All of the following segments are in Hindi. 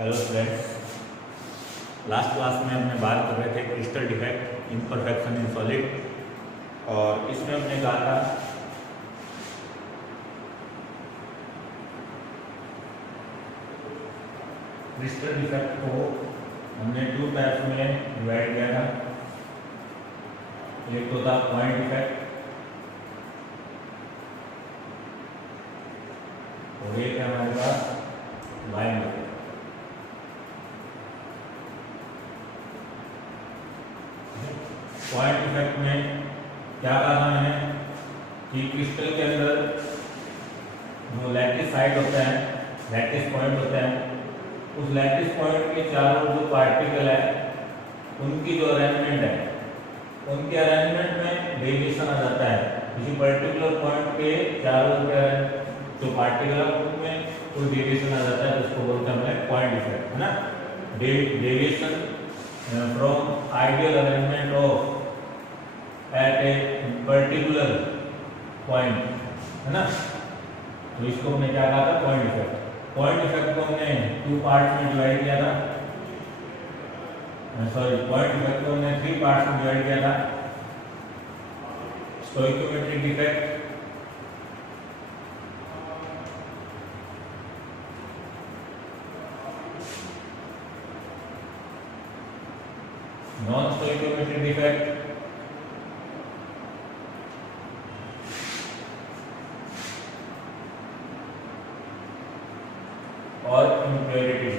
हेलो फ्रेंड्स, लास्ट क्लास में हमने बात कर रहे थे crystal defect, imperfection in solid. और इसमें हमने कहा था क्रिस्टल डिफेक्ट को हमने टू टाइप्स में डिवाइड किया था। एक तो था पॉइंट डिफेक्ट और एक है हमारे पास लाइन डिफेक्ट। पॉइंट इफेक्ट में क्या कहा था मैंने कि क्रिस्टल के अंदर जो लैटिस साइड होता है, लैटिस पॉइंट होता है, उस लैटिस पॉइंट के चारों जो पार्टिकल है उनकी जो अरेंजमेंट है, उनके अरेंजमेंट में वेरिएशन आ जाता है। किसी पर्टिकुलर पॉइंट के चारों के जो पार्टिकल है उनमें कोई वेरिएशन आ जाता है, तो उसको बोलते हैं हम पॉइंट इफेक्ट, है ना। Deviation from ideal arrangement of at a particular point, है ना। तो इसको हमने क्या कहा था, पॉइंट इफेक्ट। पॉइंट इफेक्ट को हमने टू पार्ट्स में डिवाइड किया था, पॉइंट इफेक्ट को हमने थ्री पार्ट्स में डिवाइड किया था। Stoichiometric effect, non stoichiometric effect और इम्प्योरिटी।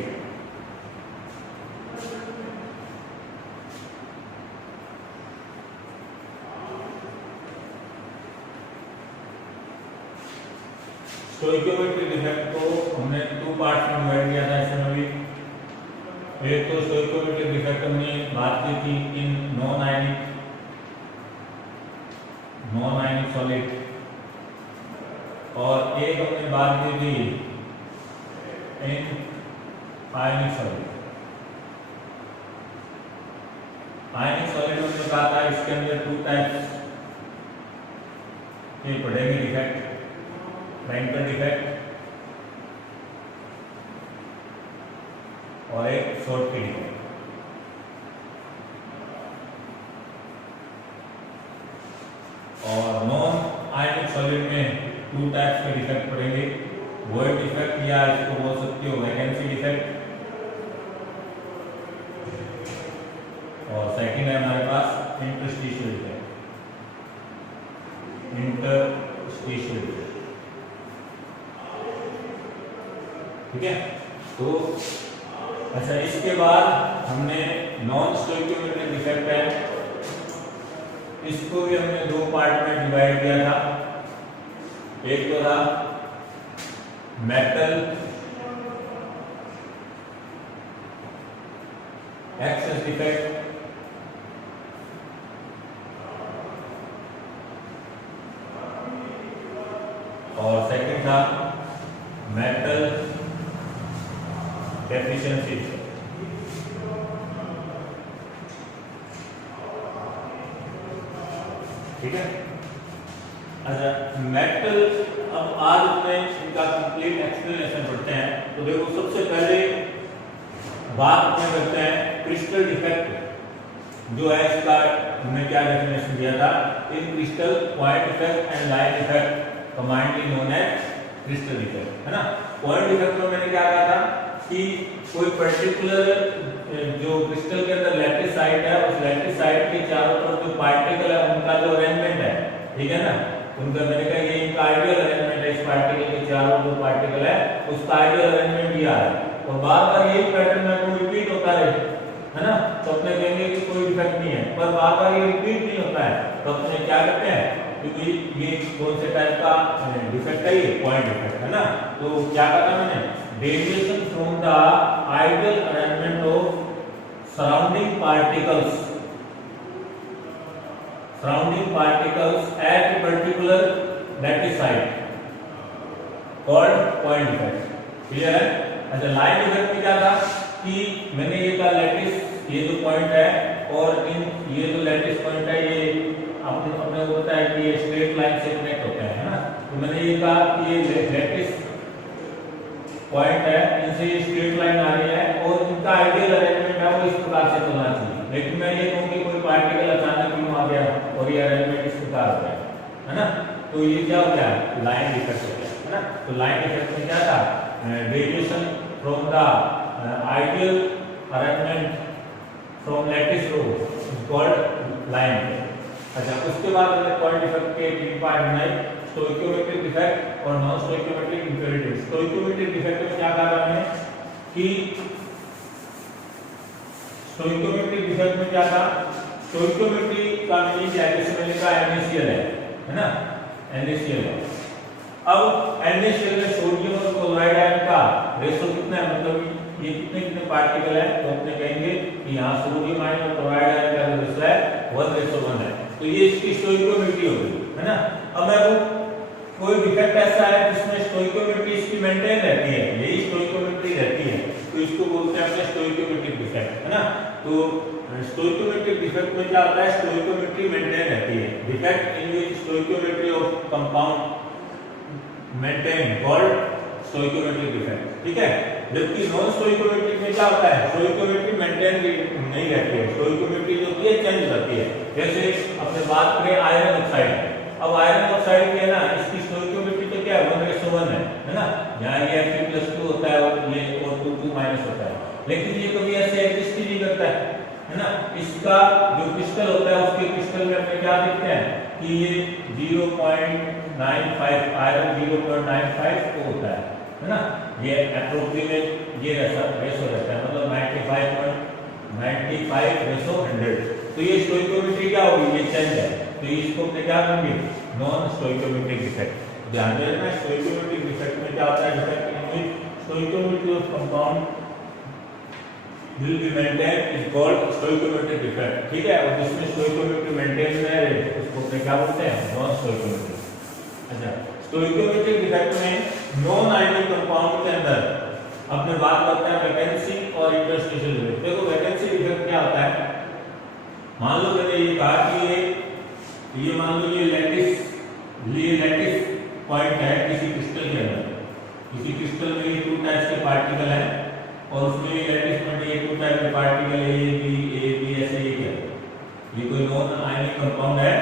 स्टोइकियोमेट्रिक इफेक्ट को हमने टू पार्ट्स में डिवाइड किया था इसमें भी। एक तो स्टोइकियोमेट्रिक इफेक्ट हमने बात की थी इन नॉन आयनिक सॉलिड, और एक हमने बात की थी इन आयनिक सॉलिड। आयनिक सॉलिड में कहा था इसके अंदर टू टाइप्स ये पढ़ेंगे, डिफेक्ट, फ्रैंकल डिफेक्ट और एक शॉर्ट की डिफेक्ट। और नॉन आयनिक सॉलिड में टू टाइप्स के डिफेक्ट पढ़ेंगे, वॉइड डिफेक्ट या इसको बोल सकते हो वैकेंसी डिफेक्ट, और सेकंड है हमारे पास इंटरस्टिशियल डिफेक्ट। इंटरस्टिशियल डिफेक्ट, ठीक है। तो अच्छा, इसके बाद हमने नॉन स्टोइकियोमेट्रिक डिफेक्ट है, इसको भी हमने दो पार्ट में डिवाइड किया था। एक तो था मेटल एक्सेस डिफेक्ट, और सेकंड था मेटल डेफिशिएंसी। ठीक है। अच्छा, मेटल, अब आज में इनका कंप्लीट एक्सप्लेनेशन पढ़ते हैं। तो देखो, सबसे पहले बात में करते हैं क्रिस्टल डिफेक्ट जो है, इसका हमने क्या डेफिनेशन दिया था, in crystal point effect and line effect combinedly known as crystal defect, है ना। पॉइंट डिफेक्ट में मैंने क्या कहा था कि कोई पर्टिकुलर जो क्रिस्टल के अंदर लैटिस साइड है, उस लैटिस साइड के चारों तरफ जो पार्टिकल है उनका जो अरेंजमेंट है, ठीक है ना, उनका मैंने कहा ये इनका आइडियल अरेंजमेंट है। इस पार्टिकल के चारों जो पार्टिकल है उसका आइडियल अरेंजमेंट दिया है, तो बार बार यही पैटर्न में कोई रिपीट होता रहे, है ना, तो अपने कहेंगे कि कोई डिफेक्ट नहीं है। पर बार बार ये रिपीट नहीं होता है, तो अपने क्या करते हैं, क्योंकि ये कौन से टाइप का डिफेक्ट है, ये पॉइंट डिफेक्ट, है ना। तो क्या कहा मैंने, deviation from the ideal arrangement of surrounding particles at a particular lattice site called point defect। Clear है। अच्छा, लाइन डिफेक्ट में क्या था कि मैंने ये कहा लैटिस, ये जो पॉइंट है और इन ये जो लैटिस पॉइंट है ये अपने को पता है कि ये स्ट्रेट लाइन से कनेक्ट होते हैं, है ना। तो मैंने ये कहा कि ये लैटिस पॉइंट है, इनसे ये स्ट्रेट लाइन आ रही है और इनका आइडियल अरेंजमेंट है वो इस प्रकार से चलना चाहिए। लेकिन मैं ये कहूँ कि कोई पार्टिकल अचानक क्यों आ गया और ये अरेंजमेंट इस प्रकार हो गया, है ना, तो ये क्या हो गया, लाइन इफेक्ट हो गया, है ना। तो लाइन इफेक्ट में क्या था, deviation from the ideal arrangement from lattice row is called line. अच्छा, उसके बाद हमने पॉइंट इफेक्ट के तीन पार्ट बनाए, स्टोइकियोमेट्रिक इफेक्ट और non stoichiometric inferiority. Stoichiometric effect में क्या कहा हमने कि स्टोइकियोमेट्रिक इफेक्ट में क्या था, स्टोइकियोमेट्री का मीनिंग क्या है, जैसे मैंने कहा NaCl है ना, NaCl है। अब NaCl में सोडियम और क्लोराइड आयन का रेशो कितना है, मतलब ये कितने कितने पार्टिकल है, तो अपने कहेंगे कि यहाँ सोडियम आयन और क्लोराइड आयन का रेशो है 1:1 है, तो ये इसकी स्टोइकियोमेट्री होगी, है ना। अब मैं कोई डिफेक्ट ऐसा है जिसमें स्टोइकियोमेट्री इसकी मेंटेन रहती है, यही स्टोइकियोमेट्री रहती है, तो इसको बोलते हैं अपने स्टोइकियोमेट्रिक डिफेक्ट, है ना। तो स्टोइकियोमेट्रिक डिफेक्ट में क्या होता है, स्टोइकियोमेट्री मेंटेन रहती है, defect in which stoichiometry of compound maintain called stoichiometric defect, ठीक है। जबकि नॉन स्टोइकियोमेट्रिक में क्या होता है, स्टोइकियोमेट्री मेंटेन नहीं रहती है, स्टोइकियोमेट्री जो है चेंज करती है। जैसे अपने बात करें आयरन ऑक्साइड, अब आयरन ऑक्साइड के ना इसकी स्टोइकियोमेट्री तो क्या है 1:1 है ना, यहाँ ये Fe+2 होता है और ये और 2 होता है, लेकिन ये कभी ऐसे एग्जिस्ट नहीं करता है ना। इसका जो क्रिस्टल होता है उसके क्रिस्टल में अपने क्या देखते हैं कि ये 0.95 आयरन 0.95 को होता है ना, ये अप्रोक्सीमेट ये रेशो रहता है, मतलब 95.95:100। तो ये स्टोइकियोमेट्री क्या होगी, ये चेंज है, तो इसको अपने क्या करेंगे, नॉन स्टोइकियोमेट्रिक डिफेक्ट। ध्यान देना स्टोइकियोमेट्रिक डिफेक्ट में क्या होता है, defect in which stoichiometry of compound will be maintained is called stoichiometric defect, ठीक है। और जिसमें स्टोइकियोमेट्री मेंटेन है उसको अपने क्या बोलते हैं, नॉन स्टोइकियोमेट्रिक। अच्छा, स्टोइकियोमेट्रिक डिफेक्ट में नॉन आयनिक कंपाउंड के अंदर अपने बात करते हैं वैकेंसी और इंटरस्टिशियल डिफेक्ट। देखो वैकेंसी डिफेक्ट क्या होता है, मान लो मैंने ये कहा कि ये मान लो ये लैटिस पॉइंट है किसी क्रिस्टल के अंदर, किसी क्रिस्टल में ये 2 टाइप्स के पार्टिकल हैं और उसमें ये लैटिस में ये 2 टाइप के पार्टिकल है, ए बी ऐसे ये क्या, ये कोई नॉन आयनिक कंपाउंड है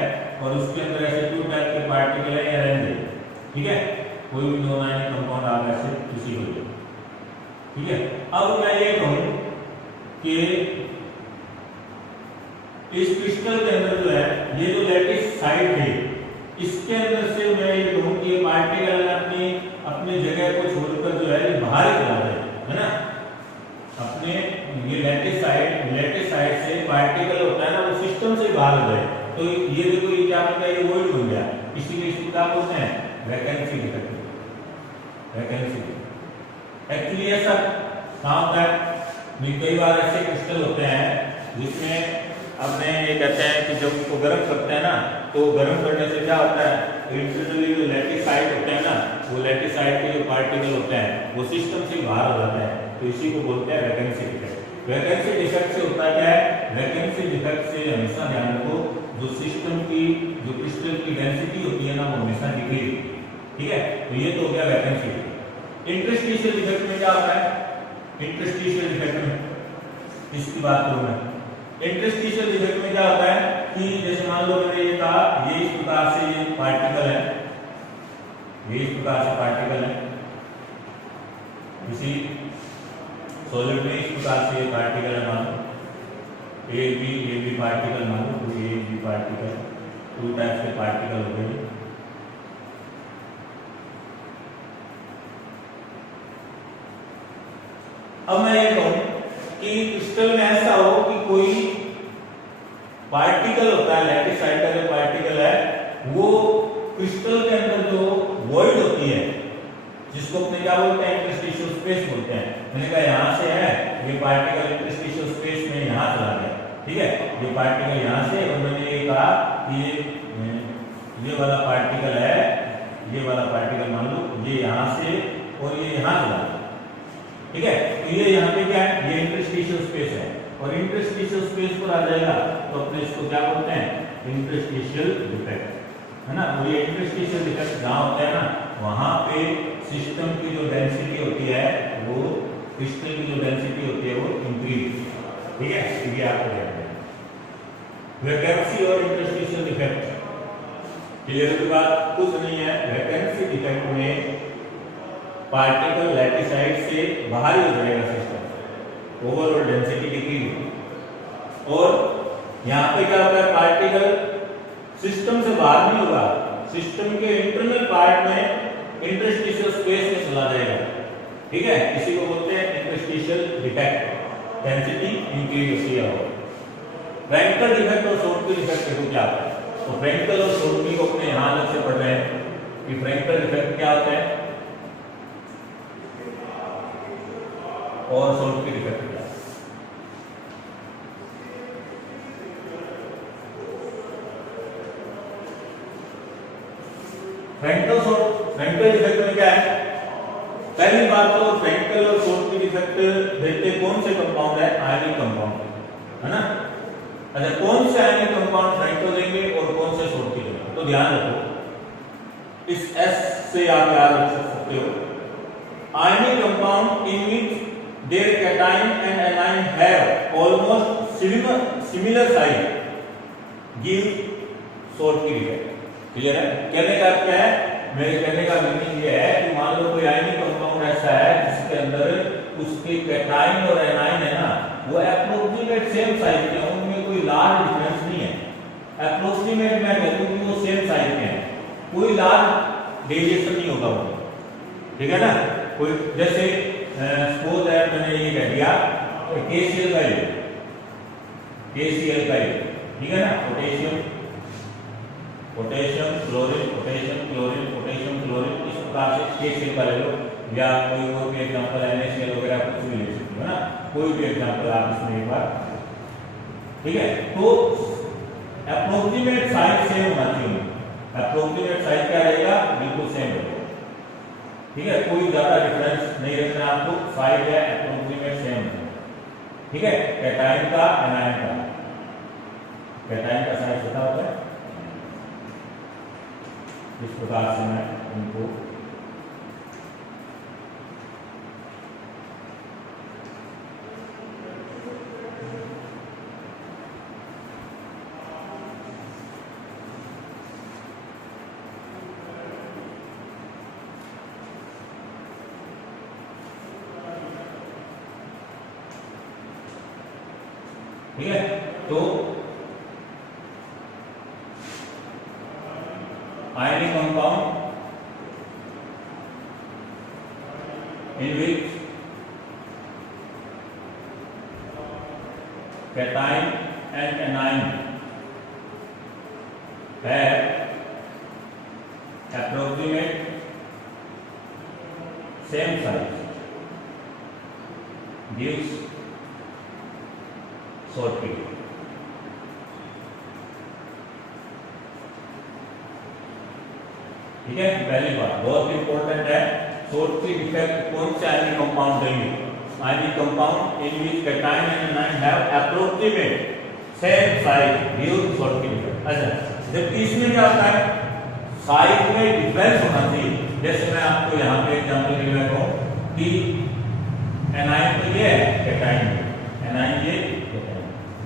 और उसके अंदर ऐसे 2 टाइप के पार्टिकल है या रहेंगे, ठीक है। कोई भी नॉन आयनिक कंपाउंड आप ऐसे किसी को, ठीक है। अब मैं ये कहूं कि इस क्रिस्टल के अंदर जो है ये जो लैटिस साइड है इसके अंदर से मैं ये कहूं कि ये पार्टिकल अपनी जगह को छोड़कर जो है ये बाहर चला जाए, है ना। अपने ये लैटिस साइड से पार्टिकल होता है ना वो सिस्टम से बाहर हो जाए, तो ये देखो ये क्या होता है, ये वॉइड बन गया, इसीलिए इसको क्या बोलते हैं, वैकेंसी डिफेक्ट। वैकेंसी एक्चुअली ऐसा कहाँ होता है, कई बार ऐसे क्रिस्टल होते हैं जिसमें अपने ये कहते हैं कि जब उसको गर्म करते हैं ना तो गर्म करने से क्या होता है, इंटरनली जो लैटिस साइड होते हैं ना वो लैटिस साइड के जो पार्टिकल होते हैं वो सिस्टम से बाहर हो जाते हैं, तो इसी को बोलते हैं वैकेंसी डिफेक्ट। वैकेंसी डिफेक्ट से होता क्या है, वैकेंसी डिफेक्ट से हमेशा ध्यान रखो जो सिस्टम की जो क्रिस्टल की डेंसिटी होती है ना वो हमेशा डिक्रीज होती है, ठीक है। तो ये तो हो गया वैकेंसी। इंटरस्टिशियल डिफेक्ट में क्या होता है, इंटरस्टिशियल डिफेक्ट में इसकी बात करूं मैं, इंटरस्टिशियल डिफेक्ट में क्या होता है कि जैसे मान लो मैंने ये कहा ये इस प्रकार से ये पार्टिकल है, ये इस प्रकार से पार्टिकल है किसी सॉलिड में, इस प्रकार से ये पार्टिकल है, मान लो ए बी पार्टिकल, मान लो तो ए बी पार्टिकल 2 टाइप्स के पार्टिकल हो गए। अब मैं ये कहूं कि क्रिस्टल में ऐसा हो कि कोई पार्टिकल होता है, लैटिस साइड का जो पार्टिकल है वो क्रिस्टल के अंदर जो वॉइड होती है जिसको अपने क्या बोलते हैं, इंटरस्टिशियल स्पेस बोलते हैं। मैंने कहा यहाँ से है ये पार्टिकल इंटरस्टिशियल स्पेस में यहाँ चला गया, ठीक है, ये पार्टिकल यहाँ से, और मैंने ये कहा कि ये वाला पार्टिकल है, ये वाला पार्टिकल मान लो ये यहाँ से और ये यहाँ चला गया, ठीक है। तो ये यहाँ पे क्या है, ये इंटरस्टिशियल स्पेस है और इंटरस्टिशियल स्पेस पर आ जाएगा तो अपने इसको क्या बोलते हैं, इंटरस्टिशियल डिफेक्ट, है ना। तो ये इंटरस्टिशियल डिफेक्ट जहाँ होता है ना वहां पे सिस्टम की जो डेंसिटी होती है वो क्रिस्टल की जो डेंसिटी होती है वो इंक्रीज, ठीक है, ये आपको ध्यान रखना है। वैकेंसी और इंटरस्टिशियल डिफेक्ट, क्लियर की बात कुछ नहीं है। वैकेंसी डिफेक्ट में पार्टिकल लैटिसाइड से बाहर ही हो जाएगा सिस्टम, ओवरऑल डेंसिटी डिक्रीज। और यहाँ पे क्या होता है, पार्टिकल सिस्टम से बाहर नहीं होगा, सिस्टम के इंटरनल पार्ट में इंटरस्टिशियल स्पेस में चला जाएगा, ठीक है, इसी को बोलते हैं इंटरस्टिशियल डिफेक्ट, डेंसिटी इंक्रीज होती है। फ्रैंकल डिफेक्ट और शॉर्टकी डिफेक्ट देखो क्या होता है। तो फ्रैंकल और शॉर्टकी को अपने यहां अलग से पढ़ रहे हैं कि फ्रैंकल डिफेक्ट क्या होता है और शॉर्टकी डिफेक्ट क्या है। फ्रैंकल डिफेक्ट में क्या है, पहली बात तो फ्रैंकल और शॉर्टकी डिफेक्ट देखते कौन से कंपाउंड है, आयनिक कंपाउंड है ना। अच्छा, कौन से आयनिक कंपाउंड फ्रैंकल देंगे और कौन से शॉर्टकी देंगे, तो ध्यान रखो, इस एस से आप याद रख सकते हो। Ionic compound in which their cation and anion have almost similar size give Schottky defect. Clear है, कहने का क्या है, मेरे कहने का मीनिंग ये है कि मान लो कोई आयनिक कंपाउंड ऐसा है जिसके अंदर उसके कैटायन और एनायन है ना, वो एप्रोक्सीमेट सेम साइज के हैं, उनमें कोई लार्ज डिफरेंस नहीं है। एप्रोक्सीमेट मैं कहूं कि वो सेम साइज के हैं, कोई लार्ज डेविएशन नहीं होगा उनमें, ठीक है ना। कोई जैसे सपोज है मैंने ये कह दिया KCl का ये, KCl का ये, ठीक है ना, potassium chlorine potassium chlorine potassium chlorine, इस प्रकार से KCl का ले लो, या कोई और भी एग्जांपल NaCl वगैरह कुछ भी ले सकते हो ना, कोई भी एग्जांपल आप इसमें एक बार, ठीक है। तो एप्रोक्सीमेट साइज सेम होना चाहिए, एप्रोक्सीमेट साइज क्या रहेगा, बिल्कुल सेम रहेगा, ठीक है, कोई ज्यादा डिफरेंस नहीं रखना आपको, साइज है एप्रोक्सीमेट सेम है, ठीक है। कैटायन का एनायन का, कैटायन का साइज छोटा होता है, इस प्रकार से मैं उनको ठीक है। तो ionic compound in which cation and anion have approximate same size gives shortky। ठीक है, पहली बात बहुत इंपॉर्टेंट है, शॉर्टकी डिफेक्ट कौन से आयनिक कंपाउंड देंगे, आयनिक compound in which cation and anion have approximate same size give Schottky defect. अच्छा, जबकि इसमें क्या होता है, साइज में डिफरेंस होना चाहिए। जैसे मैं आपको यहाँ पे एग्जांपल दे रहा हूँ कि एनायन तो ये है, कैटायन एनायन ये,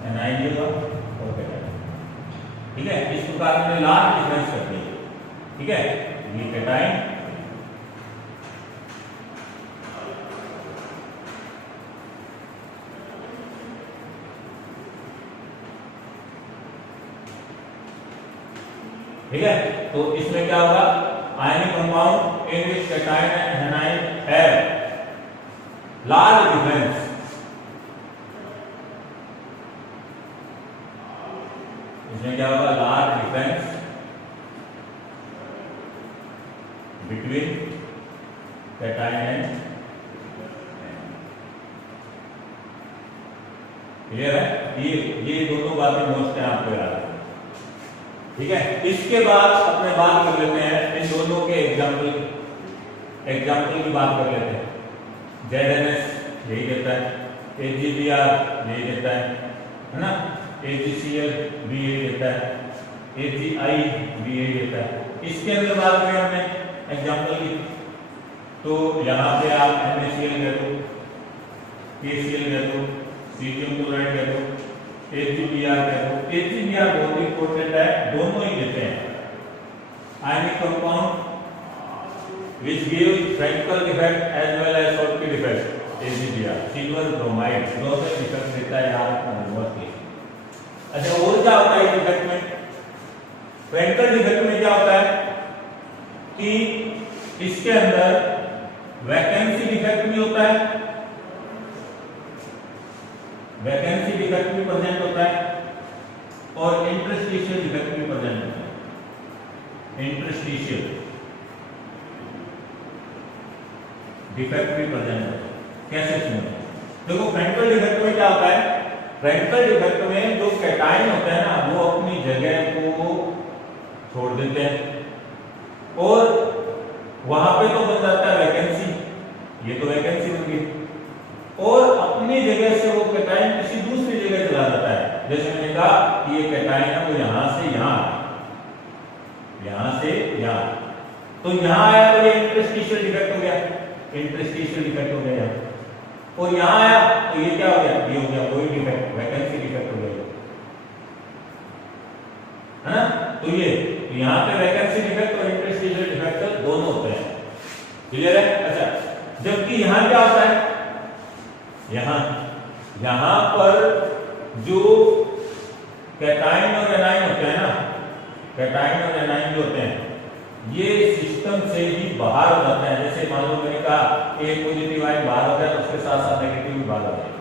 एनायन ये और कैटायन, ठीक है, इस प्रकार में लार्ज डिफरेंस करती है, ठीक है, ये कैटायन ठीक है। तो इसमें क्या होगा, आयनिक compound in which cation and anion have large difference, इसमें क्या होगा, large difference between cation and, clear है, ये दोनों बातें मोस्ट है आपको याद, ठीक है। इसके बाद अपने बात कर लेते हैं इन दोनों के एग्जाम्पल की बात कर लेते हैं। ZNS यही देता है, AgBr यही देता है ना, AgCl भी यही देता है, AgI भी यही देता है। इसके अंदर बात करें हमने एग्जाम्पल की, तो यहाँ पे आप NaCl कह दो, KCl कह दो, सीरियम क्लोराइड कह दो, HgBr कह दो। HgBr बहुत इंपॉर्टेंट है, दोनों ही देते हैं ionic compound which give Frankel effect as well as Schottky effect। HgBr silver bromide दोनों इफेक्ट देता है यहाँ बहुत ही। अच्छा, और क्या होता है इफेक्ट में? फ्रैंकल इफेक्ट में क्या होता है कि इसके अंदर वैकेंसी डिफेक्ट भी होता है, वैकेंसी डिफेक्ट भी प्रेजेंट होता है और इंटरस्टिशियल डिफेक्ट भी प्रेजेंट होता है। इंटरस्टिशियल डिफेक्ट भी प्रेजेंट होता है। कैसे सुनो, देखो फ्रैंकल डिफेक्ट में क्या होता है? फ्रैंकल डिफेक्ट में जो कैटायन होते हैं ना वो अपनी जगह को छोड़ देते हैं और वहां पे तो बन जाता है वैकेंसी, ये तो वैकेंसी होगी, और अपनी जगह से वो कैटायन किसी दूसरी जगह चला जाता है। जैसे मैंने कहा कि ये कैटायन है वो यहां से यहां, यहां से यहां, तो यहां आया तो ये इंटरस्टिशियल डिफेक्ट हो गया, इंटरस्टिशियल डिफेक्ट हो गया, और यहां आया तो ये क्या हो गया? ये हो गया कोई डिफेक्ट, वैकेंसी डिफेक्ट हो गया, है ना? तो ये यहां पे वैकेंसी डिफेक्ट और इंटरस्टिशियल डिफेक्ट दोनों होते हैं। क्लियर है? अच्छा, जबकि यहां क्या होता है? यहां पर जो कैटायन और एनायन होते हैं ना, कैटायन और एनायन जो होते हैं ये सिस्टम से ही बाहर हो जाते हैं। जैसे मान लो मैंने कहा एक पॉजिटिव आयन बाहर हो गया तो उसके साथ साथ नेगेटिव भी बाहर हो गया,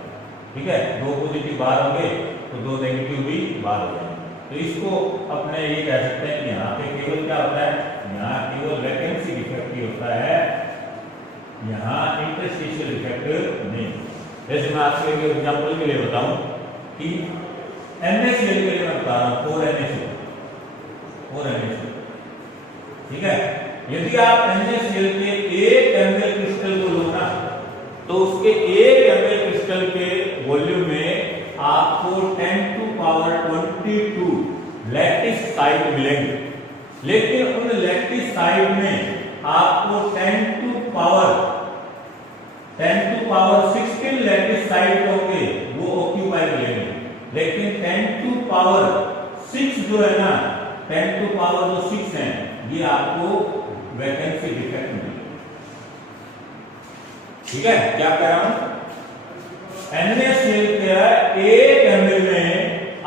ठीक है? दो पॉजिटिव बाहर हो गए तो दो नेगेटिव भी बाहर हो गए। तो इसको अपने ये कह सकते हैं कि यहाँ पे केवल क्या होता है? यहाँ केवल वैकेंसी डिफेक्ट ही होता है, यहाँ इंटरस्टिशियल डिफेक्ट नहीं। जैसे मैं आपके लिए एग्जांपल के लिए बताऊं कि NaCl के लिए मैं बता रहा हूँ 4NaCl, 4NaCl, ठीक है? यदि आप NaCl के 1 ml क्रिस्टल को लो ना तो उसके 1 ml क्रिस्टल के वॉल्यूम में आपको 10 टू पावर 22 लैटिस साइट मिलेंगे, लेकिन उन लैटिस साइट में आपको 10 टू पावर 16 लैटिस साइट होंगे वो ऑक्यूपाई मिलेंगे, लेकिन 10 टू पावर 6 जो है ना, 10 टू पावर जो 6 है ये आपको वैकेंसी डिफेक्ट मिलेगा। ठीक है? क्या कह रहा हूं? NaCl के 1 ml में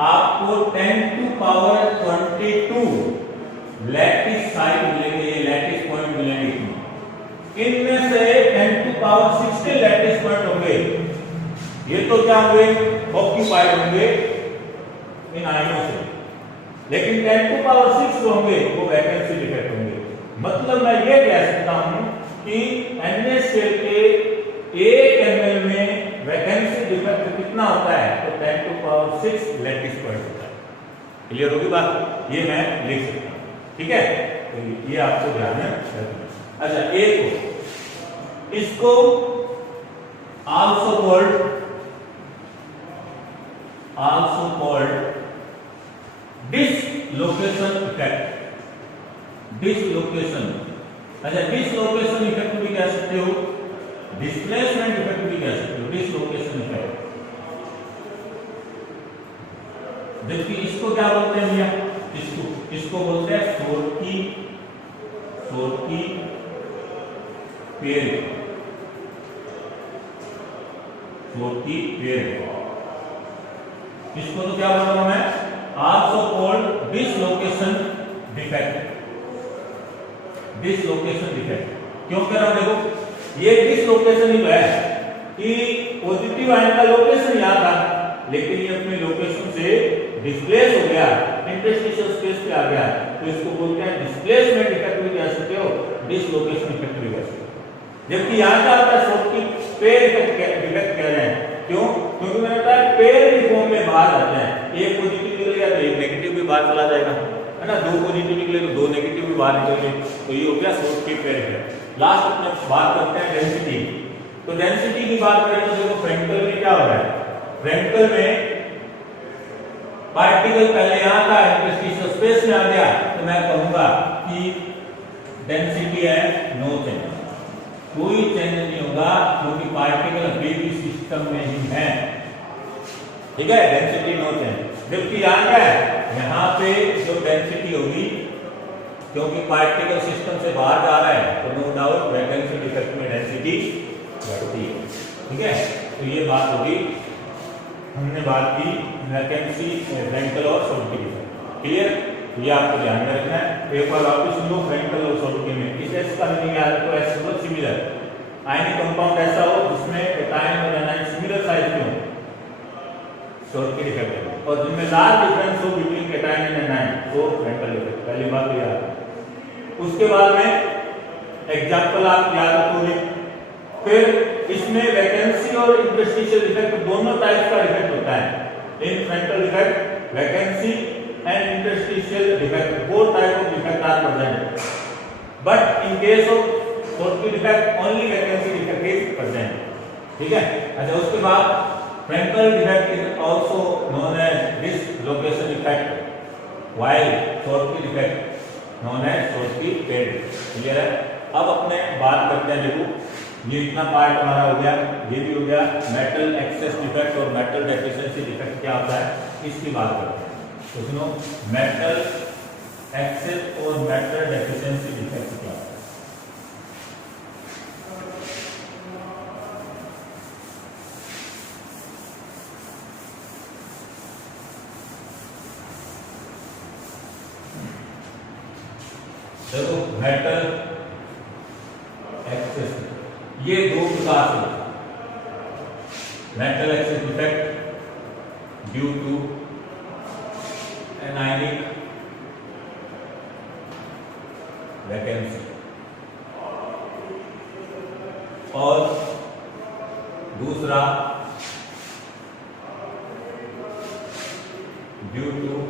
आपको 10 टू पावर 22 लैटिस साइट मिलेंगे, ये लैटिस पॉइंट मिलेंगे। इनमें से 10 टू पावर 16 लैटिस पॉइंट होंगे, ये तो क्या होंगे? ऑक्यूपाइड होंगे इन आयनों से, लेकिन 10 टू पावर 6 जो होंगे वो वैकेंसी डिफेक्ट होंगे। मतलब मैं ये कह सकता हूं कि NaCl के 1 ml में वैकेंसी डिफेक्ट कितना होता है? तो 10 टू पावर 6 लैटिस पॉइंट होता है। क्लियर होगी बात? ये मैं लिख सकता हूं, ठीक है? तो ये आपको ध्यान में रखना। अच्छा, एक इसको also called dislocation effect, dislocation. अच्छा, डिसलोकेशन इफेक्ट भी कह सकते हो, डिस्प्लेसमेंट इफेक्ट भी कह सकते हो, डिसलोकेशन इफेक्ट। जबकि इसको क्या बोलते हैं भैया? इसको बोलते हैं शॉटकी पेयर, शॉटकी पेयर। इसको तो क्या बोल रहा हूं मैं? Also called dislocation defect, dislocation defect. क्यों कह रहा हूं? देखो ये डिसलोकेशन ही है कि पॉजिटिव आयन का लोकेशन यहां था, लेकिन ये अपने लोकेशन से डिस्प्लेस हो गया, इंटरस्टिशियल स्पेस पे आ गया, तो इसको बोलते हैं डिस्प्लेसमेंट इफेक्ट भी कह सकते हो, डिसलोकेशन इफेक्ट भी कह सकते हो। जबकि यहां का आपका शॉटकी पेयर इफेक्ट कह रहे हैं। क्यों? क्योंकि मैंने बताया पेयर की फॉर्म में बाहर आते हैं, एक पॉजिटिव निकल गया तो एक नेगेटिव भी बाहर चला जाएगा, है ना? 2 पॉजिटिव निकले तो 2 नेगेटिव भी बाहर निकल गए, तो ये हो गया शॉटकी पेयर इफेक्ट। लास्ट अपने बात करते हैं डेंसिटी। तो डेंसिटी की बात करें तो देखो फ्रैंकल में क्या हो रहा है? फ्रैंकल में पार्टिकल पहले यहां था, इंटरस्टिशियल स्पेस में आ गया, तो मैं कहूंगा कि डेंसिटी है नो चेंज। कोई चेंज नहीं होगा क्योंकि पार्टिकल अभी भी सिस्टम में ही है, ठीक है, डेंसिटी नो चेंज। जबकि यहाँ क्या है, यहाँ पे जो डेंसिटी होगी, क्योंकि पार्टिकल सिस्टम से बाहर जा रहा है तो नो डाउट वैकेंसी डिफेक्ट में डेंसिटी बढ़ती है, ठीक है। तो ये बात होगी, हमने बात की वैकेंसी, फ्रैंकल और सोल्टी डिफेक्ट, क्लियर। ये आपको ध्यान में रखना है। एक बार वापस सुन लो, फ्रैंकल और सोल्टी में इस एस का मीनिंग याद रखो, एस मतलब सिमिलर, आयनिक कंपाउंड ऐसा हो जिसमें कैटायन और एनायन सिमिलर साइज के हो, सोल्टी डिफेक्ट है, और जिनमें लार्ज डिफरेंस हो बिटवीन कैटायन एंड एनायन, तो फ्रैंकल डिफेक्ट। पहली बात तो याद। उसके बाद में एग्जांपल आप याद रखोगे, फिर इसमें वैकेंसी और इंटरस्टिशियल डिफेक्ट दोनों टाइप का डिफेक्ट होता है। In Frenkel defect, vacancy and interstitial defect, both type of defect are present, but in case of Schottky defect only vacancy defect is present, ठीक है। अच्छा, उसके बाद Frenkel defect is also known as dislocation effect, while Schottky defect known as Schottky pair, clear है। अब अपने बात करते हैं, देखो ये इतना पार्ट हमारा हो गया, ये भी हो गया, मेटल एक्सेस डिफेक्ट और मेटल डेफिशिएंसी डिफेक्ट क्या होता है, इसकी बात करते हैं। तो सुनो, मेटल एक्सेस और मेटल डेफिशिएंसी डिफेक्ट क्या होता है। देखो मेटल एक्सेस, ये दो प्रकार से, metal excess defect due to anionic vacancy, और दूसरा due to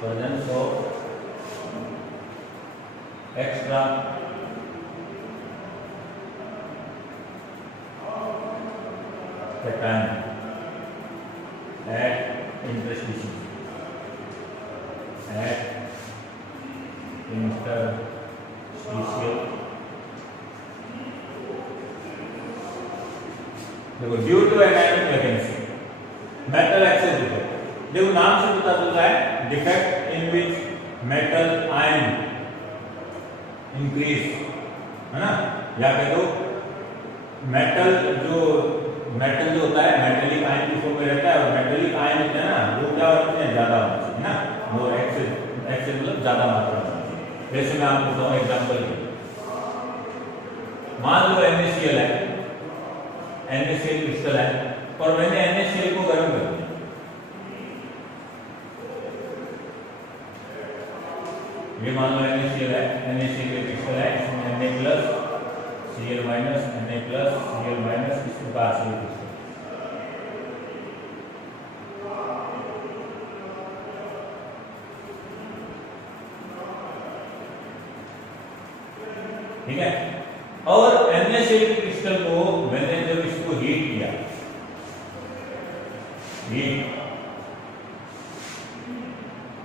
presence of extra cation at interstitial, देखो due to anionic vacancy, metal excess defect, देखो नाम से पता चलता है defect in which metal ion increase, है ना, या कह दो मेटल जो होता है मेटेलिक आयन की फॉर्म में रहता है, और मेटेलिक आयन होते हैं ना, वो क्या होते हैं, ज्यादा होते हैं ना, वो एक्सेस मतलब ज्यादा मात्रा में। जैसे मैं आपको बताऊं एग्जांपल, मान लो NaCl है, NaCl क्रिस्टल है, और मैंने NaCl को गर्म कर दिया, ये मान लो NaCl है, NaCl क्रिस्टल है, इसमें Na plus Cl minus, Na plus Cl minus, इस प्रकार से क्रिस्टल, ठीक है। और NaCl क्रिस्टल को मैंने जब इसको हीट किया,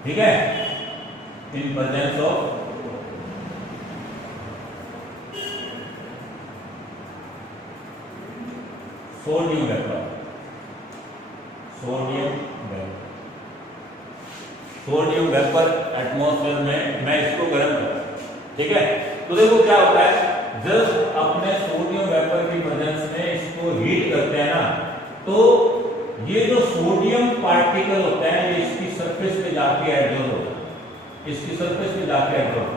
ठीक है, in presence of sodium vapour, sodium vapour atmosphere में मैं इसको गर्म करता, ठीक है। तो देखो क्या होता है, जब अपने सोडियम वेपर की प्रेजेंस में इसको हीट करते हैं ना, तो ये जो सोडियम पार्टिकल होते हैं ये इसकी सरफेस पे जाके एडजॉर्ब होते हैं, इसकी सरफेस पे जाके एडजॉर्ब,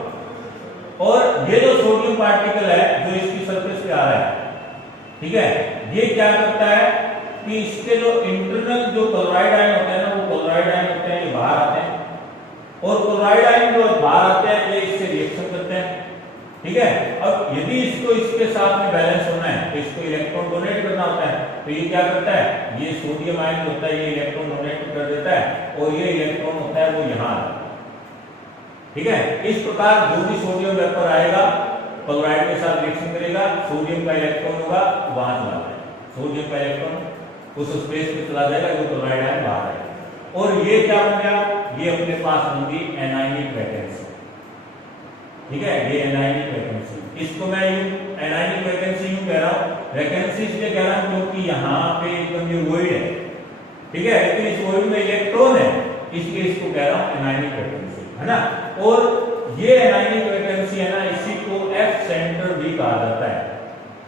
और ये जो सोडियम पार्टिकल है जो इसकी सरफेस पे आ रहा है, ठीक है, ये क्या करता है कि इसके जो इंटरनल जो क्लोराइड आयन होते हैं ना, वो क्लोराइड आयन होते हैं, ये बाहर आते हैं, और क्लोराइड आयन जो बाहर आते हैं ये इससे रिएक्शन करते हैं, ठीक है। अब यदि इसको इसके साथ में बैलेंस होना है तो इसको इलेक्ट्रॉन डोनेट करना होता है, तो ये क्या करता है, ये सोडियम आयन होता है, ये इलेक्ट्रॉन डोनेट कर देता है, और ये इलेक्ट्रॉन होता है वो यहाँ आता है, ठीक है। इस प्रकार जो भी सोडियम वेपर आएगा क्लोराइड के साथ रिएक्शन करेगा, सोडियम का इलेक्ट्रॉन होगा वहां चला जाएगा, सोडियम का इलेक्ट्रॉन उस स्पेस पे चला जाएगा जो क्लोराइड है बाहर आएगा। और ये क्या बन गया, ये अपने पास बन गई एनायनिक वैकेंसी। ठीक है, ये एनायनिक वैकेंसी, इसको मैं एनायनिक वैकेंसी यूं कह रहा हूं, वैकेंसी इसलिए कह रहा हूं क्योंकि यहाँ पे एकदम ये वोइड है, ठीक है, लेकिन इस वोइड में इलेक्ट्रॉन है, इसलिए इसको कह रहा हूं एनायनिक वैकेंसी, है ना। और ये एनायनिक वैकेंसी है ना, इसी को एफ सेंटर भी कहा जाता है।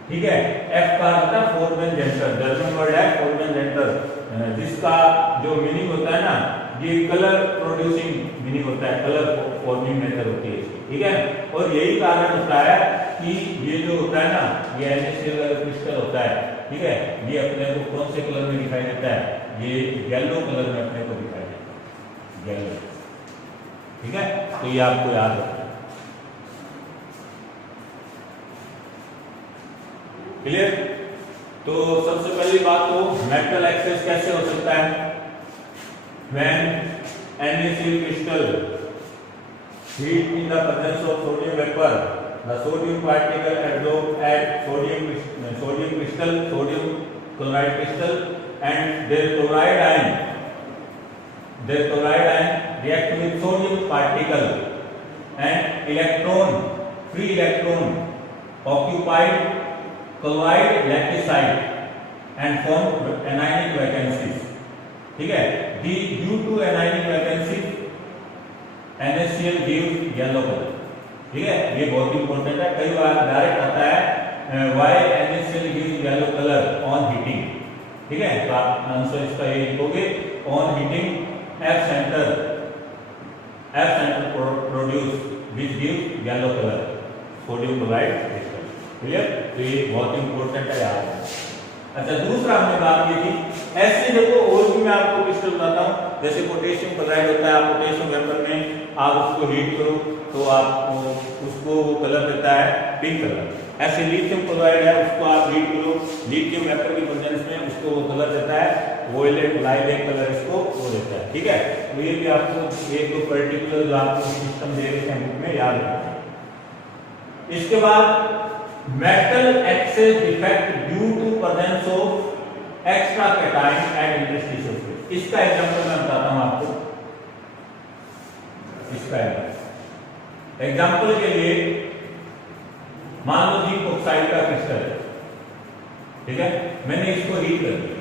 ठीक है, एफ कहा जाता है फोर्मेन जेंटर, जर्मन वर्ड है फोर्मेन जेंटर, जिसका जो मीनिंग होता है ना, ये कलर प्रोड्यूसिंग मीनिंग होता है, कलर फॉर्मिंग मेथड होती है इसकी। ठीक है, और यही कारण होता है कि ये जो होता है ना, ये NaCl क्रिस्टल होता है, ठीक है, ये अपने को कौन से कलर में दिखाई देता है, ये येलो कलर में अपने को दिखाई देता है, येलो। ठीक है, तो ये आपको याद रखना। क्लियर? तो सबसे पहली बात तो मेटल एक्सेस कैसे हो सकता है, when NaCl crystal heat in the presence of sodium vapor, the sodium particle absorb at sodium chloride crystal, and their chloride ion react with sodium particle and free electron occupied chloride lattice site and form anionic vacancies. ठीक है, due to anionic vacancy NaCl gives yellow color। ठीक है, ये बहुत इंपॉर्टेंट है, कई बार डायरेक्ट आता है why NaCl gives yellow color on heating। ठीक है, तो आप आंसर इसका ये लिखोगे on heating F center produce which gives yellow color sodium chloride crystal। Clear? तो ये बहुत इंपॉर्टेंट है यार। अच्छा, दूसरा हमने बात की थी, ऐसे देखो और भी मैं आपको क्रिस्टल बताता हूँ, जैसे पोटेशियम क्लोराइड होता है, आप पोटेशियम वेपर में आप उसको हीट करो तो आपको उसको वो कलर देता है पिंक कलर। ऐसे लिथियम क्लोराइड है, उसको आप हीट करो लिथियम वेपर की प्रेजेंस में, उसको वो कलर देता है वोयलेट लाइलेट कलर, इसको वो देता है। ठीक है, तो ये भी आपको एक दो पर्टिकुलर जो आपको सिस्टम दे रखे हैं बुक में याद रखना। इसके बाद metal excess defect due to presence of extra cation at interstitial space. इसका एग्जांपल मैं बताता हूं आपको, इसका एग्जांपल के लिए मान लो जिंक ऑक्साइड का क्रिस्टल है, ठीक है, मैंने इसको हीट कर दिया।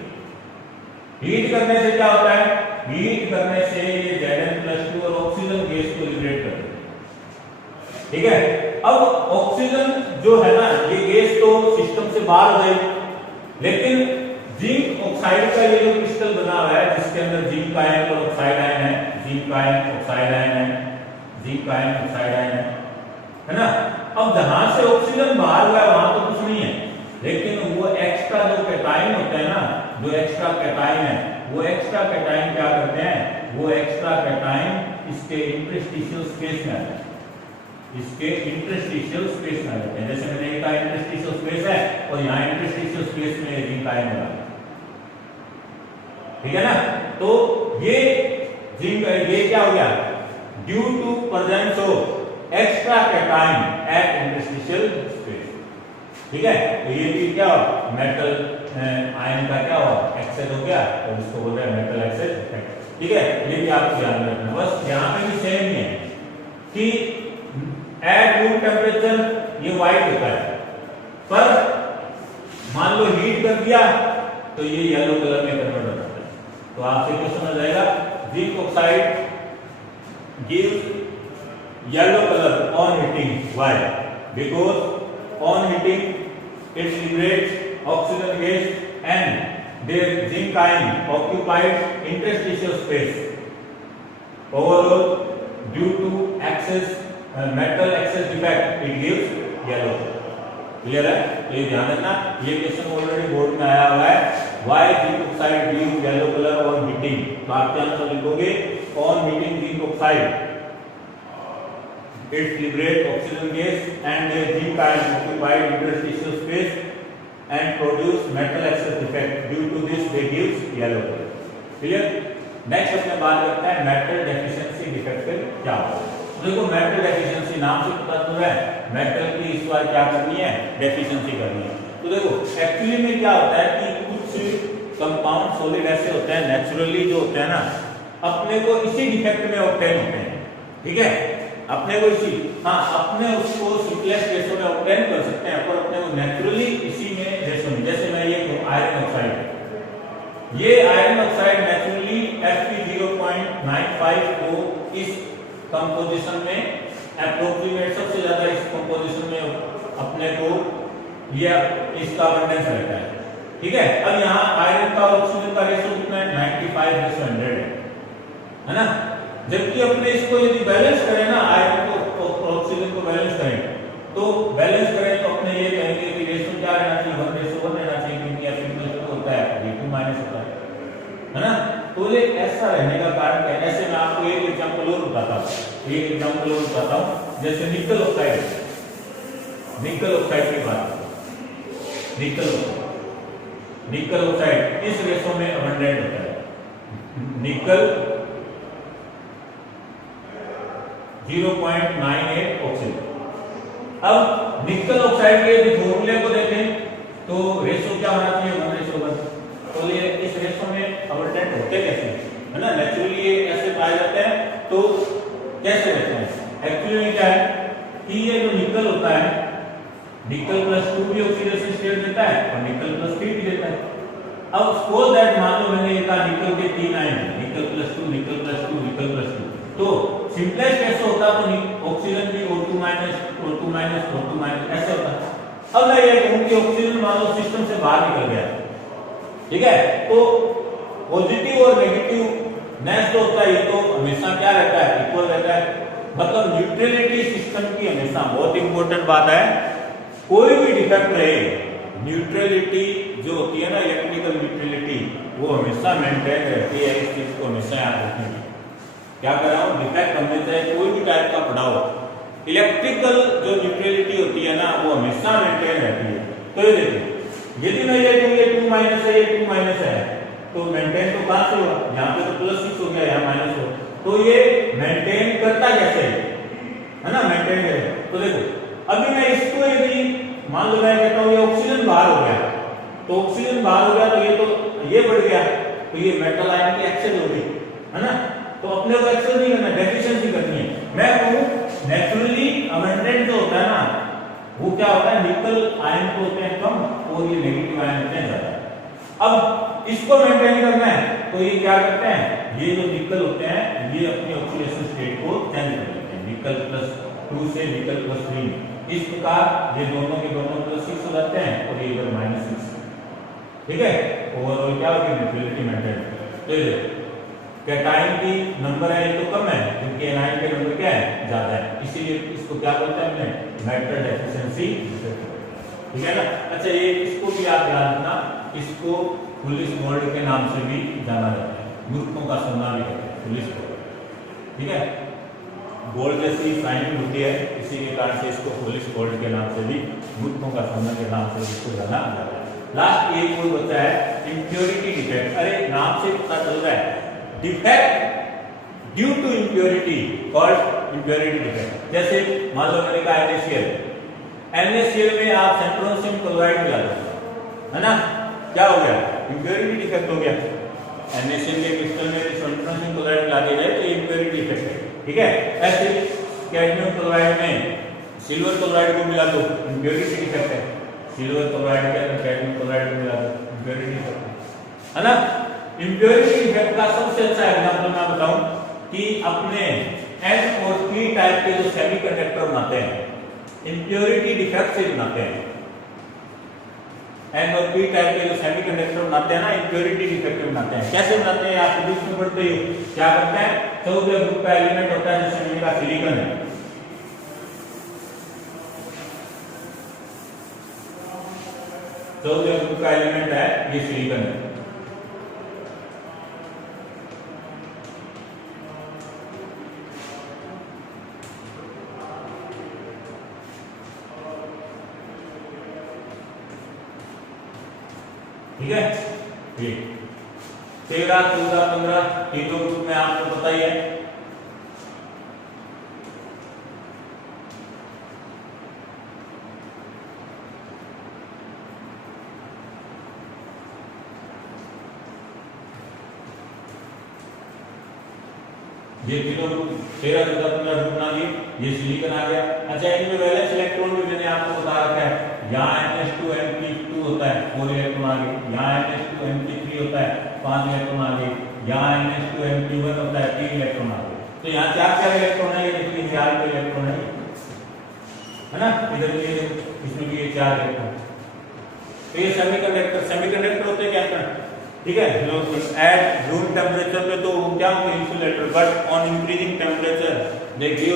हीट करने से क्या होता है, हीट करने से ये Zn+2 और ऑक्सीजन गैस को लिबरेट कर देता है। ठीक है, अब ऑक्सीजन जो है ना, ये गैस तो सिस्टम से बाहर हो गई, लेकिन जिंक ऑक्साइड का ये जो क्रिस्टल बना हुआ है जिसके अंदर जिंक आयन और ऑक्साइड आयन है, जिंक आयन ऑक्साइड आयन है, जिंक आयन ऑक्साइड आयन है ना। अब जहां से ऑक्सीजन बाहर हुआ है वहां तो कुछ नहीं है, लेकिन वो एक्स्ट्रा जो कैटायन होते हैं ना, जो एक्स्ट्रा कैटायन है, वो एक्स्ट्रा कैटायन क्या करते हैं, वो एक्स्ट्रा कैटायन इसके इंटरस्टिशियल स्पेस में आते हैं, इसके इंटरस्टिशियल स्पेस में आ जाते हैं। जैसे मैंने कहा इंटरस्टिशियल स्पेस है और यहाँ इंटरस्टिशियल स्पेस में जिंक आयन होगा। ठीक है ना, तो ये जिंक, ये क्या हो गया, due to presence of extra cation at interstitial space. ठीक है, तो ये भी क्या हो, मेटल आयन का क्या हो, एक्सेस हो गया, और इसको बोल रहे हैं मेटल एक्सेस इफेक्ट। ठीक है, ये भी आपको ध्यान रखना। बस यहाँ पे भी सेम ही है कि एट रूम टेम्परेचर ये व्हाइट होता है, पर मान लो हीट कर दिया तो ये येलो कलर में कन्वर्ट हो जाता है। तो आपसे क्वेश्चन आ जाएगा, zinc oxide gives yellow colour on heating, why? Because on heating it liberates oxygen gas and there zinc ion occupied interstitial space. Overall due to excess metal excess defect it gives yellow. Clear है? तो ये ध्यान रखना, ये क्वेश्चन ऑलरेडी बोर्ड में आया हुआ है, why zinc oxide gives yellow colour on heating. तो आप क्या आंसर लिखोगे, on heating zinc oxide it liberates oxygen gas and zinc ion occupied interstitial space and produce metal excess defect. Due to this they gives yellow color. Clear? Next अपने बात करते हैं मेटल डेफिशिएंसी डिफेक्ट क्या होता है। देखो मेटल डेफिशिएंसी नाम से पता चल रहा है, मेटल की इस बार क्या करनी है, डेफिशिएंसी करनी है। तो देखो एक्चुअली में क्या होता है कि कुछ कंपाउंड सॉलिड ऐसे होते हैं नेचुरली जो होते हैं ना, अपने को इसी डिफेक्ट में ऑब्टेन होते हैं, ठीक है, अपने को इसी, हाँ अपने उसको सिंपलेस्ट रेशो में ऑब्टेन कर सकते हैं, पर अपने को नेचुरली इसी में रेशो में, जैसे मैं ये कहूं आयरन ऑक्साइड, ये आयरन ऑक्साइड नेचुरली Fe0.95 को इस कंपोजिशन में अप्रोक्सीमेट सबसे ज्यादा इस कंपोजिशन में अपने को ये इसका अबंडेंस रहता है, ठीक है। अब यहाँ आयरन का और ऑक्सीजन का रेशो कितना है, 95:100 है ना। जबकि अपने इसको यदि बैलेंस करें ना, आयरन को और ऑक्सीजन को बैलेंस करें, तो बैलेंस करें तो अपने ये कहेंगे कि रेशो क्या रहना चाहिए, 1:1 रहना चाहिए, क्योंकि Fe होता है D2- होता है ना। तो ये ऐसा रहने का कारण क्या है, ऐसे मैं आपको एक एग्जांपल और बताता हूं, जैसे निकल ऑक्साइड की बात, निकल ऑक्साइड इस रेशो में अबंडेंट होता है, निकल 0.98 ऑक्सीजन। अब निकल ऑक्साइड के यदि फॉर्मूले को देखें तो रेशो क्या होना चाहिए, 1:1। तो ये इस रेशो में अबंडेंट होते कैसे, है ना, नेचुरली ये ऐसे पाए जाते हैं, तो कैसे रहते हैं एक्चुअली में क्या है कि ये जो निकल होता है, निकल +2 भी ऑक्सीडेशन स्टेट देता है और निकल +3 भी देता है। अब सपोज दैट मान लो मैंने ये कहा निकल के 3 आयन, निकल +2 निकल +2 निकल +2, तो सिंपलेस्ट कैसे होता तो ऑक्सीजन भी O2- ऐसे होता। अब मैं ये कहूं कि ऑक्सीजन मान लो सिस्टम से बाहर निकल गया, ठीक है, तो पॉजिटिव और नेगेटिव नेस जो होता है ये तो हमेशा क्या रहता है, इक्वल रहता है। मतलब न्यूट्रलिटी सिस्टम की हमेशा बहुत इंपॉर्टेंट बात है, कोई भी डिफेक्ट रहे, न्यूट्रलिटी जो होती है ना, इलेक्ट्रिकल न्यूट्रलिटी, वो हमेशा मेंटेन रहती है। इस चीज को हमेशा याद रखेंगे। क्या कर रहा हूँ, डिफेक्ट हमने चाहे कोई भी टाइप का पढ़ा हो, इलेक्ट्रिकल जो न्यूट्रलिटी होती है ना, वो हमेशा मेंटेन रहती है। तो ये देखिए, यदि मैं ये कहूँ ये 2- है, ये 2- है, तो मेंटेन तो कहां से हुआ, यहाँ पे तो +6 हो गया, यहाँ माइनस हो, तो ये मेंटेन करता कैसे है ना, मेंटेन करे। तो देखो अभी मैं इसको यदि मान लो मैं कहता हूँ ये ऑक्सीजन बाहर हो गया, तो ऑक्सीजन बाहर हो गया तो ये बढ़ गया, तो ये मेटल आयन की एक्सेल हो गई, है ना। तो अपने को एक्सेल नहीं करना, डेफिशिएंसी करनी है। मैं कहूँ नेचुरली अबंडेंट जो होता है ना, वो क्या होता है, निकल आयन तो होते हैं कम और ये नेगेटिव आयन होते हैं ज्यादा। अब इसको मेंटेन करना है तो ये क्या करते हैं, ये जो निकल होते हैं ये अपनी ऑक्सीडेशन स्टेट को चेंज कर देते हैं, निकल +2 से निकल +3। इस प्रकार ये दोनों के दोनों +6 हो जाते हैं और ये इधर -6, ठीक है। ओवरऑल क्या होगी, न्यूट्रलिटी मेंटेन। तो ये कैटायन की नंबर है ये तो कम है, क्योंकि एनायन के नंबर क्या है, ज्यादा है, इसीलिए इसको क्या बोलते हैं हमने, मेटल डेफिशिएंसी, ठीक है ना। अच्छा ये इसको भी आप याद रखना, इसको पुलिस गोल्ड के नाम से भी जाना जाता है, मूर्खों का सोना भी कहते हैं पुलिस गोल्ड, ठीक है। गोल्ड जैसी शाइनिंग होती है, इसी के कारण से इसको पुलिस गोल्ड के नाम से भी, मूर्खों का सोना के नाम से इसको जाना जाता है। लास्ट एक कोई बचा है, इंप्योरिटी डिफेक्ट। अरे नाम से पता चल रहा है, defect due to impurity called impurity defect. जैसे मान लो मैंने कहा NaCl में आप सेंट्रोसियम क्लोराइड मिला दो, है ना, क्या हो गया, इंप्योरिटी डिफेक्ट हो गया। NaCl के क्रिस्टल में सेंट्रोसियम क्लोराइड मिला दिया जाए तो ये इंप्योरिटी डिफेक्ट है, ठीक है। ऐसे कैडमियम क्लोराइड में सिल्वर क्लोराइड को मिला दो, इंप्योरिटी डिफेक्ट है। सिल्वर क्लोराइड के अंदर कैडमियम क्लोराइड को मिला दो, इंप्योरिटी डिफेक्ट है ना। इंप्योरिटी डिफेक्ट का सबसे अच्छा एग्जांपल मैं बताऊं कि अपने N और P टाइप के जो सेमीकंडक्टर बनाते हैं, इंप्योरिटी डिफेक्ट से बनाते हैं। N और P टाइप के जो सेमीकंडक्टर बनाते हैं ना, इंप्योरिटी डिफेक्ट बनाते हैं। कैसे बनाते हैं, आप फिजिक्स में पढ़ते ही क्या करते हैं, 14 ग्रुप का एलिमेंट होता है, जैसे मैंने कहा सिलिकॉन है, 14 ग्रुप का एलिमेंट है, ये सिलिकॉन है। ठीक है, ठीक 13, 14, 15 तीनों ग्रुप में आपको पता ही है। ये तीनों ग्रुप 13 14 15 ग्रुप बना दिए, ये सिलिकॉन आ गया। अच्छा इनमें वैलेंस इलेक्ट्रॉन भी मैंने आपको बता रखा है, यहाँ NH2 Np2 होता है 4 इलेक्ट्रॉन आ गए, यहाँ NH2 Np3 होता है 5 इलेक्ट्रॉन आ गए, यहाँ NH2 Np1 होता है 3 इलेक्ट्रॉन आ गए। तो यहाँ चार इलेक्ट्रॉन है, ये देखिए 4 इलेक्ट्रॉन है ना, इधर ये इसमें भी ये 4 इलेक्ट्रॉन। तो ये सेमीकंडक्टर होते हैं क्या, ठीक है। एट रूम टेम्परेचर पे तो क्या होंगे insulator, but on increasing temperature they give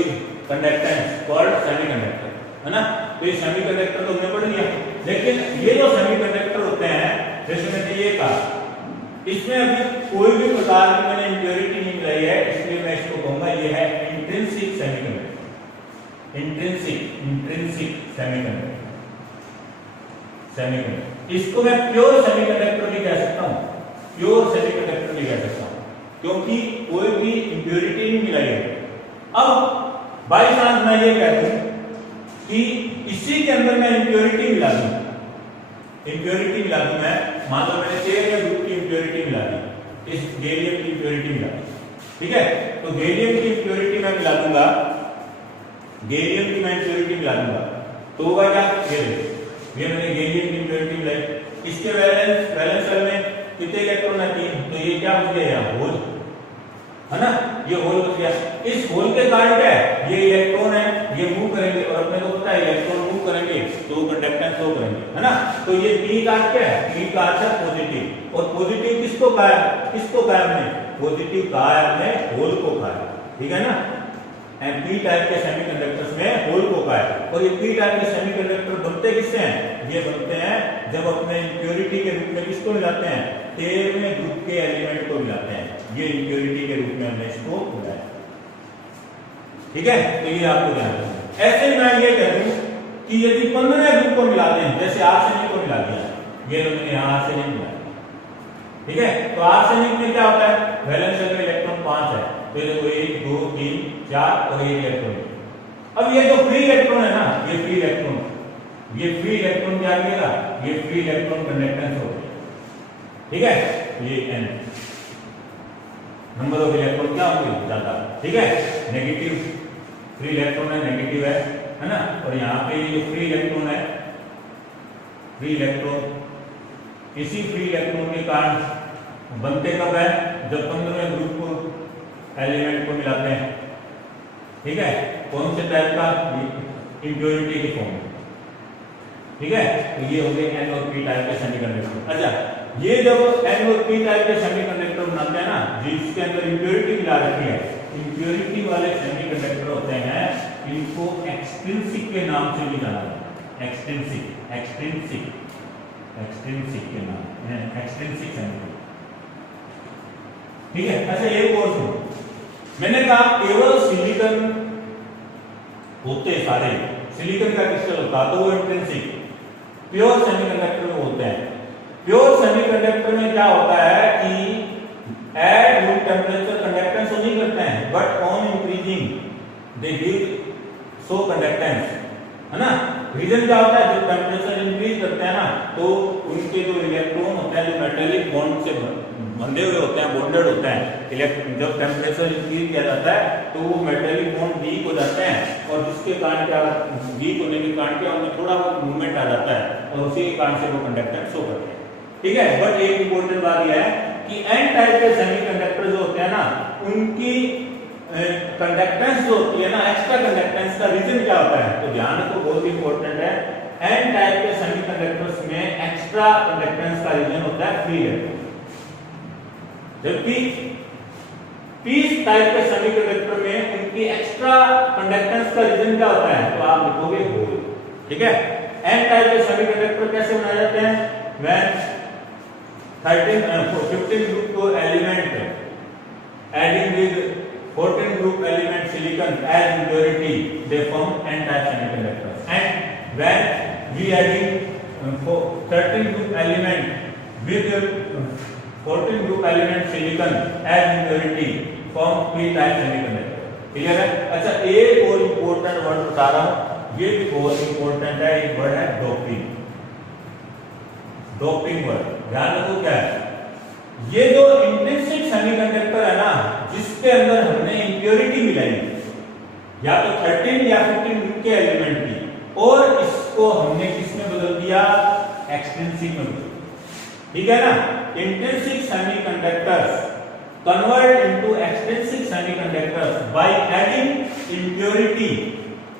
conductance called semiconductor, है ना। तो ये सेमीकंडक्टर तो हमने पढ़ लिया, लेकिन ये जो सेमीकंडक्टर होते हैं जैसे मैंने ये कहा, इसमें अभी कोई भी प्रकार की मैंने इंप्योरिटी नहीं मिलाई है, इसलिए मैं इसको कहूंगा ये है इंट्रिंसिक सेमीकंडक्टर। इंट्रिंसिक सेमीकंडक्टर इसको मैं प्योर सेमीकंडक्टर भी कह सकता हूं, प्योर सेमीकंडक्टर भी कह सकता हूं, क्योंकि कोई भी इंप्योरिटी नहीं मिलाई है। अब बाई चांस मैं ये कह दूं कि इसी के अंदर मैं इंप्योरिटी मिला दूं, मैं मान लो मैंने चेयर ग्रुप की इंप्योरिटी मिला दी, इस गैलियम की इंप्योरिटी मिला दी, ठीक है। तो गैलियम की इंप्योरिटी मैं मिला दूंगा, गैलियम की मैं इंप्योरिटी मिला दूंगा, तो होगा क्या, ये मैंने गैलियम की इंप्योरिटी मिलाई, इसके वैलेंस शेल में कितने इलेक्ट्रॉन है 3, तो ये क्या बच गया यहाँ होल, है ना, ये होल बच गया। इस होल के कारण क्या है, ये इलेक्ट्रॉन है, ये मूव करेंगे और अपने को पता है इलेक्ट्रॉन मूव करेंगे तो कंडक्टेंस शो करेंगे, है ना। तो ये पी का क्या है, पी का अर्थ है पॉजिटिव, और पॉजिटिव किसको कहा है हमने, पॉजिटिव कहा है हमने होल को कहा है, ठीक है ना। पी टाइप के सेमीकंडक्टर्स में होल को कहा है, और ये पी टाइप के सेमीकंडक्टर बनते किससे हैं, ये बनते हैं जब अपने इंप्योरिटी के रूप में किसको मिलाते हैं, 13वें ग्रुप के एलिमेंट को मिलाते हैं, ये इंप्योरिटी के रूप में हमने इसको मिलाया, ठीक है। तो ये आपको ध्यान रखना। ऐसे मैं ये कह दूं कि यदि 15 ग्रुप को मिला दें, जैसे आर्सेनिक को मिला दिया, ये मैंने यहाँ आर्सेनिक मिलाया, ठीक है। तो आर्सेनिक में क्या होता है, वैलेंस शेल में इलेक्ट्रॉन 5 है, तो देखो 1 2 3 4 और 1 इलेक्ट्रॉन। अब ये जो फ्री इलेक्ट्रॉन है ना, ये फ्री इलेक्ट्रॉन क्या करेगा, ये फ्री इलेक्ट्रॉन कंडक्टेंस हो गया, ठीक है। ये n नंबर ऑफ इलेक्ट्रॉन क्या होंगे ज्यादा, ठीक है, नेगेटिव फ्री इलेक्ट्रॉन है, नेगेटिव है ना। और यहाँ पे ये फ्री इलेक्ट्रॉन है, फ्री इलेक्ट्रॉन, इसी फ्री इलेक्ट्रॉन के कारण बनते कब है, जब 15वें ग्रुप को एलिमेंट को मिलाते हैं, ठीक है। कौन से टाइप का, इंप्योरिटी की फॉर्म, ठीक है। तो ये हो गए n और p टाइप के सेमीकंडक्टर। अच्छा ये जब n और p टाइप के सेमीकंडक्टर बनाते हैं ना, जिसके अंदर इंप्योरिटी मिला रखी है, इंप्योरिटी वाले सेमीकंडक्टर होते हैं, इनको एक्सट्रिंसिक के नाम से भी जाना जाता है, एक्सट्रिंसिक के नाम, एक्सट्रिंसिक सेमीकंडक्टर, ठीक है। अच्छा एक और सुनो, मैंने कहा केवल सिलिकॉन होते सारे, सिलिकॉन का क्रिस्टल होता तो वो इंट्रिंसिक, प्योर सेमीकंडक्टर में होते हैं। प्योर सेमीकंडक्टर में क्या होता है कि एट रूम टेम्परेचर कंडक्टेंस तो नहीं करते हैं, but on increasing they give so conductance, है ना। रीजन क्या होता है, जब टेम्परेचर इंक्रीज करते हैं ना, तो उनके जो इलेक्ट्रॉन होते हैं, जो मेटेलिक बॉन्ड से बंधे हुए होते हैं, बॉन्डेड होते हैं, जब टेम्परेचर इंक्रीज किया जाता है तो वो मेटेलिक बॉन्ड वीक हो जाते हैं, और जिसके कारण क्या, वीक होने के कारण क्या, उनमें थोड़ा बहुत मूवमेंट आ जाता है, और उसी के कारण से वो कंडक्टेंस शो करते हैं, ठीक है। बट एक इंपॉर्टेंट बात यह है कि एन टाइप के सेमीकंडक्टर जो होते हैं ना, उनकी कंडक्टेंस जो होती है ना, एक्स्ट्रा कंडक्टेंस का रीजन क्या होता है, तो ध्यान रखो बहुत इंपॉर्टेंट है, एन टाइप के सेमीकंडक्टर्स में एक्स्ट्रा कंडक्टेंस का रीजन होता है फ्री इलेक्ट्रॉन, जबकि पी टाइप के सेमीकंडक्टर में उनकी एक्स्ट्रा कंडक्टेंस का रीजन क्या होता है, तो आप लिखोगे होल, ठीक है। एन टाइप के सेमीकंडक्टर कैसे बनाए जाते हैं, व्हेन 15 ग्रुप को element adding with 14 group element silicon as impurity, they form n-type semiconductors. And when we adding 13 group element with 14 group element silicon as impurity form p-type semiconductor. Clear है। अच्छा एक और इम्पोर्टेंट वर्ड बता रहा हूं, ये भी बहुत इम्पोर्टेंट है, एक वर्ड है डोपिंग। डोपिंग वर्ड ध्यान रखो क्या है, ये जो इंट्रिंसिक सेमीकंडक्टर है ना, जिसके अंदर हमने इम्प्योरिटी मिलाई या तो 13 या 15 ग्रुप के एलिमेंट की, और इसको हमने किसमें बदल दिया, एक्सट्रिंसिक में बदल दिया। ठीक है ना। Intrinsic semiconductors convert into extrinsic semiconductors by adding impurity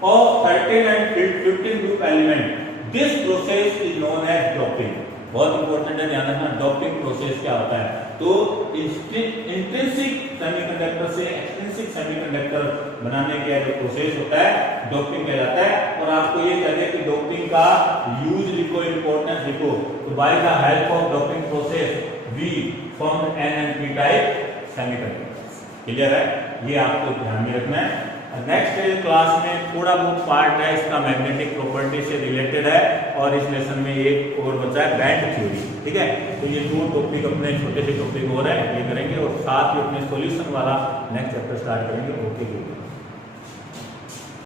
of 13 and 15 group element. This process is known as doping. बहुत इंपॉर्टेंट है, ध्यान रखना डोपिंग प्रोसेस क्या होता है। तो इंट्रिंसिक सेमीकंडक्टर से एक्सट्रिंसिक सेमीकंडक्टर बनाने का जो प्रोसेस होता है डोपिंग कहा जाता है। और आपको ये कहते हैं कि डोपिंग का यूज लिखो, इंपॉर्टेंस लिखो। तो by the help of doping process we form n and p type semiconductors. Clear है, ये आपको ध्यान में रखना है। नेक्स्ट क्लास में थोड़ा बहुत पार्ट है इसका मैग्नेटिक प्रॉपर्टी से रिलेटेड है, और इस लेसन में एक और बचा है बैंड थ्योरी। ठीक है, तो ये 2 टॉपिक अपने छोटे से टॉपिक और है ये करेंगे, और साथ ही अपने सॉल्यूशन वाला नेक्स्ट चैप्टर स्टार्ट करेंगे। ओके।